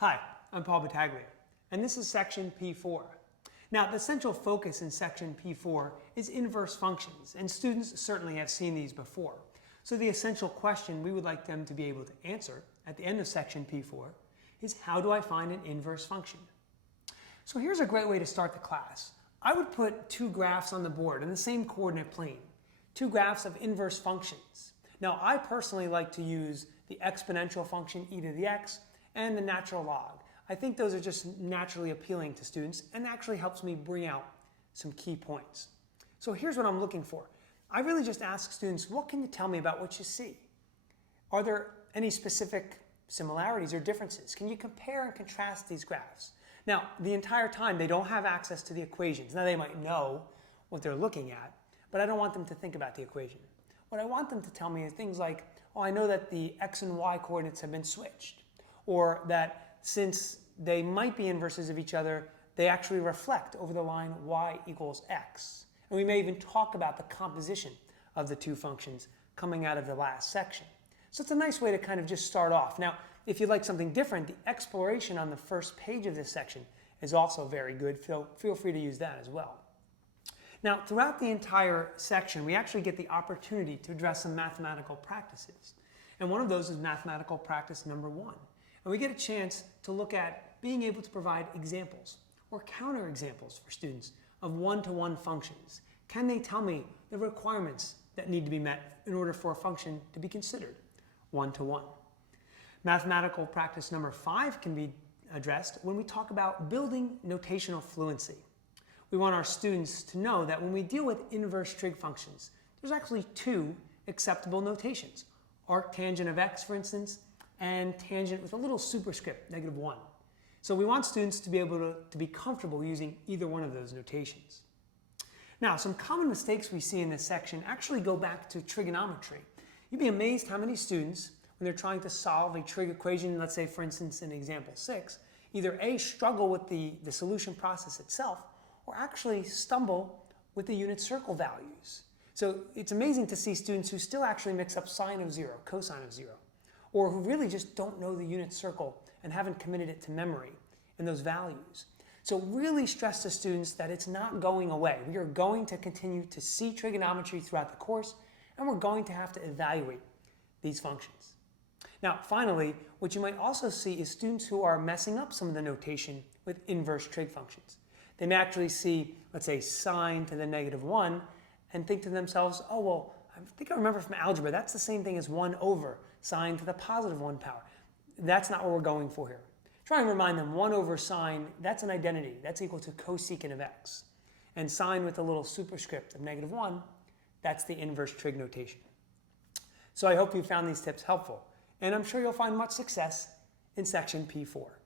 Hi, I'm Paul Battaglia, and this is section P4. Now, the central focus in section P4 is inverse functions, and students certainly have seen these before. So the essential question we would like them to be able to answer at the end of section P4 is, how do I find an inverse function? So here's a great way to start the class. I would put two graphs on the board in the same coordinate plane, two graphs of inverse functions. Now, I personally like to use the exponential function e to the x and the natural log. I think those are just naturally appealing to students and actually helps me bring out some key points. So here's what I'm looking for. I really just ask students, what can you tell me about what you see? Are there any specific similarities or differences? Can you compare and contrast these graphs? Now, the entire time they don't have access to the equations. Now they might know what they're looking at, but I don't want them to think about the equation. What I want them to tell me is things like, oh, I know that the x and y coordinates have been switched, or that since they might be inverses of each other, they actually reflect over the line y equals x. And we may even talk about the composition of the two functions coming out of the last section. So it's a nice way to kind of just start off. Now, if you'd like something different, the exploration on the first page of this section is also very good. Feel free to use that as well. Now, throughout the entire section, we actually get the opportunity to address some mathematical practices. And one of those is mathematical practice number 1. And we get a chance to look at being able to provide examples or counterexamples for students of one-to-one functions. Can they tell me the requirements that need to be met in order for a function to be considered one-to-one? Mathematical practice number 5 can be addressed when we talk about building notational fluency. We want our students to know that when we deal with inverse trig functions, there's actually two acceptable notations. Arctangent of x, for instance, and tangent with a little superscript, -1. So we want students to be able to be comfortable using either one of those notations. Now, some common mistakes we see in this section actually go back to trigonometry. You'd be amazed how many students, when they're trying to solve a trig equation, let's say for instance in example 6, either A, struggle with the solution process itself, or actually stumble with the unit circle values. So it's amazing to see students who still actually mix up sine of 0, cosine of 0, or who really just don't know the unit circle and haven't committed it to memory and those values. So really stress to students that it's not going away. We are going to continue to see trigonometry throughout the course, and we're going to have to evaluate these functions. Now, finally, what you might also see is students who are messing up some of the notation with inverse trig functions. They may actually see, let's say, sine to the -1 and think to themselves, oh, well, I think I remember from algebra, that's the same thing as 1 over sine to the +1 power. That's not what we're going for here. Try and remind them 1 over sine, that's an identity. That's equal to cosecant of x. And sine with a little superscript of -1, that's the inverse trig notation. So I hope you found these tips helpful, and I'm sure you'll find much success in section P4.